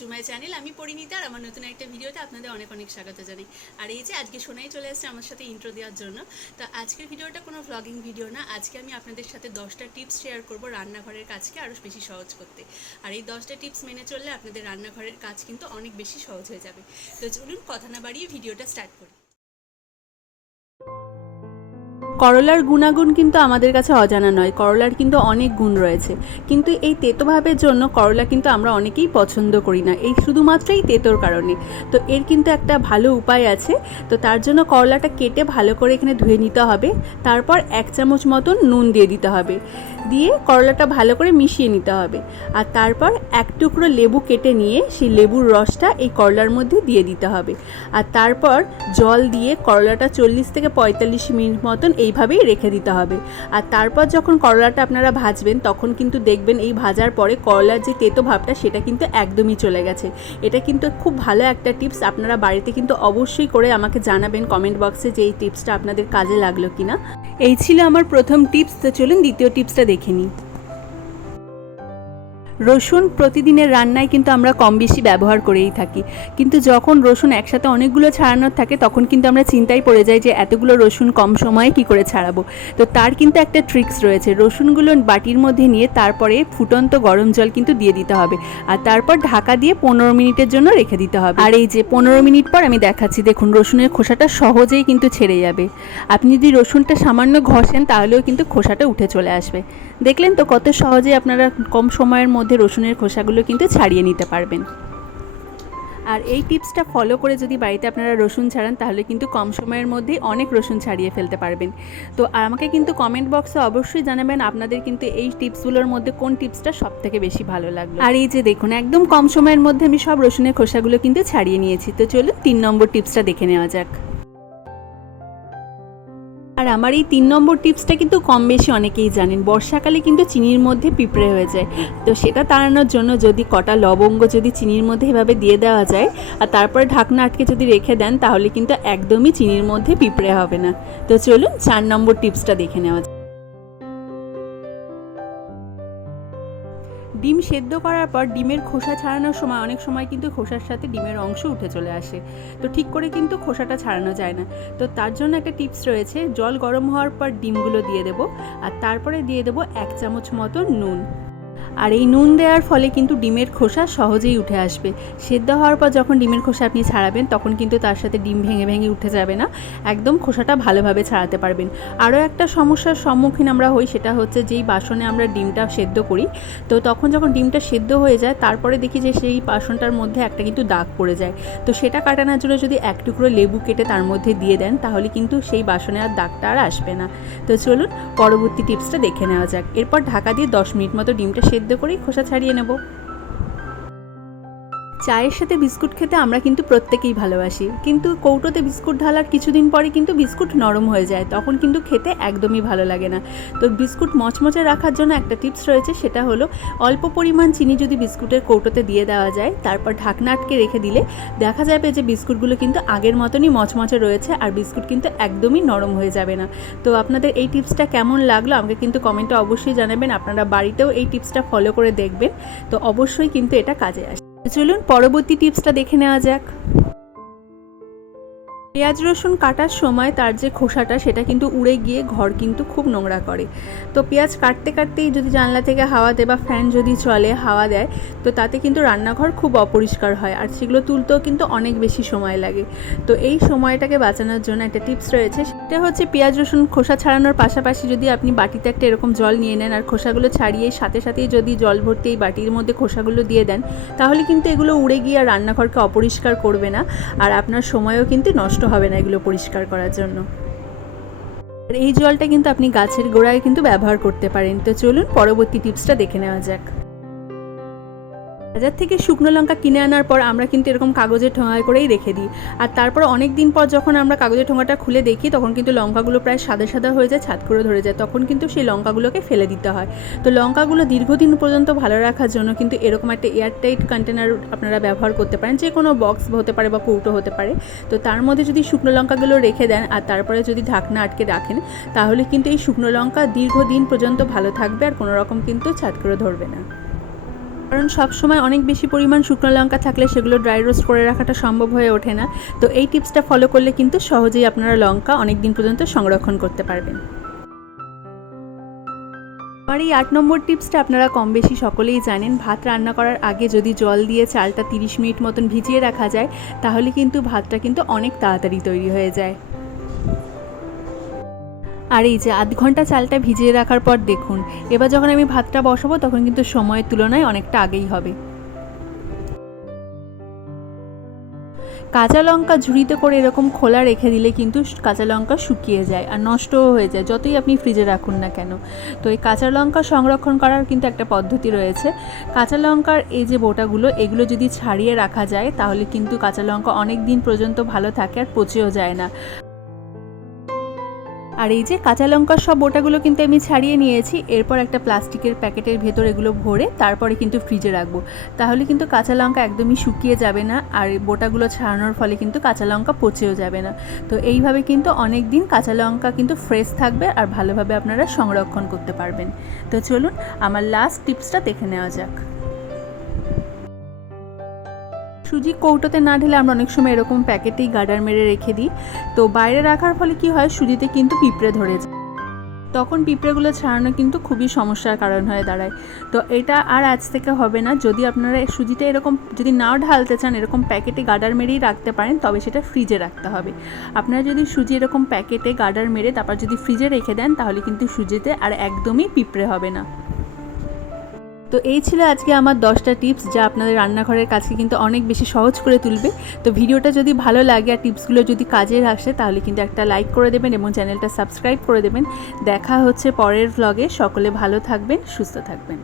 To my channel, আমি পরিণীতা আর আমার নতুন একটা ভিডিওতে আপনাদের অনেক অনেক স্বাগত জানাই। আর এই যে আজকে শোনাই চলে আসছে আমার সাথে ইন্ট্রো দেওয়ার জন্য, তো আজকের ভিডিওটা কোনো ভ্লগিং ভিডিও না, আজকে আমি আপনাদের সাথে দশটা টিপস শেয়ার করব রান্নাঘরের কাজকে আরও বেশি সহজ করতে। আর এই দশটা টিপস মেনে চললে আপনাদের রান্নাঘরের কাজ কিন্তু অনেক বেশি সহজ হয়ে যাবে। তো চলুন কথা না বাড়িয়ে ভিডিওটা স্টার্ট করি। করলার গুণাগুণ কিন্তু আমাদের কাছে অজানা নয়। করলার কিন্তু অনেক গুণ রয়েছে। কিন্তু এই তেতোভাবের জন্য করলা কিন্তু আমরা অনেকেই পছন্দ করি না। এই শুধুমাত্রই তেতোর কারণে। তো এর কিন্তু একটা ভালো উপায় আছে। তো তার জন্য করলাটা কেটে ভালো করে এখানে ধুয়ে নিতে হবে। তারপর এক চামচ মতন নুন দিয়ে দিতে হবে। দিয়ে করলাটা ভালো করে মিশিয়ে নিতে হবে। আর তারপর এক টুকরো লেবু কেটে নিয়ে সেই লেবুর রসটা এই করলার মধ্যে দিয়ে দিতে হবে। আর তারপর জল দিয়ে করলাটা চল্লিশ থেকে পঁয়তাল্লিশ মিনিট মতন এইভাবেই রেখে দিতে হবে। আর তারপর যখন করলাটা আপনারা ভাজবেন, তখন কিন্তু দেখবেন এই ভাজার পরে করলার যে তেতো ভাবটা, সেটা কিন্তু একদমই চলে গেছে। এটা কিন্তু খুব ভালো একটা টিপস। আপনারা বাড়িতে কিন্তু অবশ্যই করে আমাকে জানাবেন কমেন্ট বক্সে যে এই টিপসটা আপনাদের কাজে লাগল কিনা। এই ছিল আমার প্রথম টিপস। তো চলুন দ্বিতীয় টিপসটা দেখে নিই। রসুন প্রতিদিনের রান্নায় কিন্তু আমরা কম বেশি ব্যবহার করেই থাকি। কিন্তু যখন রসুন একসাথে অনেকগুলো ছাড়ানোর থাকে, তখন কিন্তু আমরা চিন্তায় পড়ে যাই যে এতগুলো রসুন কম সময়ে কি করে ছাড়াবো। তো তার কিন্তু একটা ট্রিক্স রয়েছে। রসুনগুলো বাটির মধ্যে নিয়ে তারপরে ফুটন্ত গরম জল কিন্তু দিয়ে দিতে হবে। আর তারপর ঢাকা দিয়ে পনেরো মিনিটের জন্য রেখে দিতে হবে। আর এই যে পনেরো মিনিট পর আমি দেখাচ্ছি, দেখুন রসুনের খোসাটা সহজেই কিন্তু ছেড়ে যাবে। আপনি যদি রসুনটা সামান্য ঘষেন, তাহলেও কিন্তু খোসাটা উঠে চলে আসবে। দেখলেন তো কত সহজে আপনারা কম সময়ের মধ্যে রসুনের খোসাগুলো কিন্তু ছাড়িয়ে নিতে পারবেন। আর এই টিপসটা ফলো করে যদি বাড়িতে আপনারা রসুন ছাড়ান, তাহলে কিন্তু কম সময়ের মধ্যেই অনেক রসুন ছাড়িয়ে ফেলতে পারবেন। তো আর আমাকে কিন্তু কমেন্ট বক্সে অবশ্যই জানাবেন আপনাদের কিন্তু এই টিপসগুলোর মধ্যে কোন টিপসটা সব থেকে বেশি ভালো লাগল। আর এই যে দেখুন, একদম কম সময়ের মধ্যে আমি সব রসুনের খোসাগুলো কিন্তু ছাড়িয়ে নিয়েছি। তো চলুন তিন নম্বর টিপসটা দেখে নেওয়া যাক। আর আমার এই তিন নম্বর টিপসটা কিন্তু কম বেশি অনেকেই জানেন। বর্ষাকালে কিন্তু চিনির মধ্যে পিঁপড়ে হয়ে যায়। তো সেটা তাড়ানোর জন্য যদি কটা লবঙ্গ যদি চিনির মধ্যে এভাবে দিয়ে দেওয়া যায় আর তারপরে ঢাকনা আটকে যদি রেখে দেন তাহলে কিন্তু একদমই চিনির মধ্যে পিঁপড়ে হবে না। তো চলুন চার নম্বর টিপসটা দেখে নেওয়া যাক। ডিম সেদ্ধ করার পর ডিমের খোসা ছাড়ানোর সময় অনেক সময় কিন্তু খোসার সাথে ডিমের অংশ উঠে চলে আসে। তো ঠিক করে কিন্তু খোসাটা ছাড়ানো যায় না। তো তার জন্য একটা টিপস রয়েছে, জল গরম হওয়ার পর ডিমগুলো দিয়ে দেবো, আর তারপরে দিয়ে দেবো এক চামচ মতো নুন। আর এই নুন দেওয়ার ফলে কিন্তু ডিমের খোসা সহজেই উঠে আসবে। সেদ্ধ হওয়ার পর যখন ডিমের খোসা আপনি ছাড়াবেন, তখন কিন্তু তার সাথে ডিম ভেঙে ভেঙে উঠে যাবে না। একদম খোসাটা ভালোভাবে ছাড়াতে পারবেন। আরও একটা সমস্যার সম্মুখীন আমরা হই সেটা হচ্ছে যেই বাসনে আমরা ডিমটা সেদ্ধ করি, তো তখন যখন ডিমটা সেদ্ধ হয়ে যায়, তারপরে দেখি যে সেই বাসনটার মধ্যে একটা কিন্তু দাগ পড়ে যায়। তো সেটা কাটানোর জন্য যদি এক টুকরো লেবু কেটে তার মধ্যে দিয়ে দেন, তাহলে কিন্তু সেই বাসনে আর দাগটা আর আসবে না। তো চলুন পরবর্তী টিপসটা দেখে নেওয়া যাক। এরপর ঢাকা দিয়ে দশ মিনিট মতো ডিমটা সেদ্ধ করেই খোসা ছাড়িয়ে নেব। চায়ের সাথে বিস্কুট খেতে আমরা কিন্তু প্রত্যেকেই ভালোবাসি। কিন্তু কৌটোতে বিস্কুট ঢালার কিছুদিন পরে কিন্তু বিস্কুট নরম হয়ে যায়, তখন কিন্তু খেতে একদমই ভালো লাগে না। তো বিস্কুট মচমচে রাখার জন্য একটা টিপস রয়েছে, সেটা হলো অল্প পরিমাণ চিনি যদি বিস্কুটের কৌটোতে দিয়ে দেওয়া যায়, তারপর ঢাকনা আটকে রেখে দিলে দেখা যাবে যে বিস্কুটগুলো কিন্তু আগের মতনই মচমচে রয়েছে আর বিস্কুট কিন্তু একদমই নরম হয়ে যাবে না। তো আপনাদের এই টিপসটা কেমন লাগল আমাকে কিন্তু কমেন্টে অবশ্যই জানাবেন, আপনারা বাড়িতেও এই টিপসটা ফলো করে দেখবেন। তো অবশ্যই কিন্তু এটা কাজে আসে। চলুন পরবর্তী টিপসটা দেখে নেওয়া যাক। পেঁয়াজ রসুন কাটার সময় তার যে খোসাটা, সেটা কিন্তু উড়ে গিয়ে ঘর কিন্তু খুব নোংরা করে। তো পেঁয়াজ কাটতে কাটতেই যদি জানলা থেকে হাওয়া দেয় বা ফ্যান যদি চলে, হাওয়া দেয়, তো তাতে কিন্তু রান্নাঘর খুব অপরিষ্কার হয় আর সেগুলো তুলতেও কিন্তু অনেক বেশি সময় লাগে। তো এই সময়টাকে বাঁচানোর জন্য একটা টিপস রয়েছে সেটা হচ্ছে পেঁয়াজ, রসুন, খোসা ছাড়ানোর পাশাপাশি যদি আপনি বাটিতে একটা এরকম জল নিয়ে নেন আর খোসাগুলো ছাড়িয়ে সাথে সাথেই যদি জল ভর্তি এই বাটির মধ্যে খোসাগুলো দিয়ে দেন, তাহলে কিন্তু এগুলো উড়ে গিয়ে আর রান্নাঘরকে অপরিষ্কার করবে না আর আপনার সময়ও কিন্তু নষ্ট হবে না এগুলো পরিষ্কার করার জন্য। আর এই জলটা কিন্তু আপনি গাছের গোড়ায় কিন্তু ব্যবহার করতে পারেন। তো চলুন পরবর্তী টিপসটা দেখে নেওয়া যাক। বাজার থেকে শুকনো লঙ্কা কিনে আনার পর আমরা কিন্তু এরকম কাগজের ঠোঙায় করেই রেখে দিই। আর তারপর অনেক দিন পর যখন আমরা কাগজের ঠোঙাটা খুলে দেখি, তখন কিন্তু লঙ্কাগুলো প্রায় সাদা সাদা হয়ে যায়, ছাদ করে ধরে যায়। তখন কিন্তু সেই লঙ্কাগুলোকে ফেলে দিতে হয়। তো লঙ্কাগুলো দীর্ঘদিন পর্যন্ত ভালো রাখার জন্য কিন্তু এরকম একটা এয়ারটাইট কন্টেনার আপনারা ব্যবহার করতে পারেন। যে কোনো বক্স হতে পারে বা কৌটো হতে পারে। তো তার মধ্যে যদি শুকনো লঙ্কাগুলো রেখে দেন আর তারপরে যদি ঢাকনা আটকে রাখেন, তাহলে কিন্তু এই শুকনো লঙ্কা দীর্ঘদিন পর্যন্ত ভালো থাকবে আর কোনো রকম কিন্তু ছাদ করে ধরবে না। কারণ সব সময় অনেক বেশি পরিমাণ শুকনো লঙ্কা থাকলে সেগুলো ড্রাই রোস্ট করে রাখাটা সম্ভব হয়ে ওঠে না। তো এই টিপসটা ফলো করলে কিন্তু সহজেই আপনারা লঙ্কা অনেক দিন পর্যন্ত সংরক্ষণ করতে পারবেন। আমার এই আট নম্বর টিপসটা আপনারা কম বেশি সকলেই জানেন। ভাত রান্না করার আগে যদি জল দিয়ে চালটা তিরিশ মিনিট মতন ভিজিয়ে রাখা যায়, তাহলে কিন্তু ভাতটা কিন্তু অনেক তাড়াতাড়ি তৈরি হয়ে যায়। আর এই যে আধ ঘণ্টা চালটা ভিজিয়ে রাখার পর দেখুন, এবার যখন আমি ভাতটা বসাবো তখন কিন্তু সময়ের তুলনায় অনেকটা আগেই হবে। কাঁচা লঙ্কা ঝুড়িতে করে এরকম খোলা রেখে দিলে কিন্তু কাঁচা লঙ্কা শুকিয়ে যায় আর নষ্টও হয়ে যায়, যতই আপনি ফ্রিজে রাখুন না কেন। তো এই কাঁচা লঙ্কা সংরক্ষণ করার কিন্তু একটা পদ্ধতি রয়েছে। কাঁচা লঙ্কার এই যে বোটাগুলো, এগুলো যদি ছাড়িয়ে রাখা যায় তাহলে কিন্তু কাঁচা লঙ্কা অনেক দিন পর্যন্ত ভালো থাকে আর পচেও যায় না। আর এই যে কাঁচা লঙ্কার সব বোটাগুলো কিন্তু আমি ছাড়িয়ে নিয়েছি, এরপর একটা প্লাস্টিকের প্যাকেটের ভেতর এগুলো ভরে তারপরে কিন্তু ফ্রিজে রাখব। তাহলে কিন্তু কাঁচা লঙ্কা একদমই শুকিয়ে যাবে না, আর বোটাগুলো ছাড়ানোর ফলে কিন্তু কাঁচা লঙ্কা পচেও যাবে না। তো এইভাবে কিন্তু অনেক দিন কাঁচা লঙ্কা কিন্তু ফ্রেশ থাকবে আর ভালোভাবে আপনারা সংরক্ষণ করতে পারবেন। তো চলুন আমার লাস্ট টিপসটা দেখে নেওয়া যাক। সুজি কৌটোতে না ঢেলে আমরা অনেক সময় এরকম প্যাকেটেই গার্ডার মেরে রেখে দিই। তো বাইরে রাখার ফলে কি হয়, সুজিতে কিন্তু পিঁপড়ে ধরে যায়। তখন পিঁপড়েগুলো ছাড়ানো কিন্তু খুবই সমস্যার কারণ হয়ে দাঁড়ায়। তো এটা আর আজ থেকে হবে না। যদি আপনারা সুজিটা এরকম যদি নাও ঢালতে চান, এরকম প্যাকেটে গার্ডার মেরেই রাখতে পারেন, তবে সেটা ফ্রিজে রাখতে হবে। আপনারা যদি সুজি এরকম প্যাকেটে গার্ডার মেরে তারপর যদি ফ্রিজে রেখে দেন, তাহলে কিন্তু সুজিতে আর একদমই পিঁপড়ে হবে না। তো এই ছিল আজকে আমার দশটা টিপস যা আপনাদের রান্নাঘরের কাজকে কিন্তু অনেক বেশি সহজ করে তুলবে। তো ভিডিওটা যদি ভালো লাগে আর টিপসগুলো যদি কাজের আসে, তাহলে কিন্তু একটা লাইক করে দেবেন এবং চ্যানেলটা সাবস্ক্রাইব করে দেবেন। দেখা হচ্ছে পরের ভ্লগে সকলে ভালো থাকবেন, সুস্থ থাকবেন।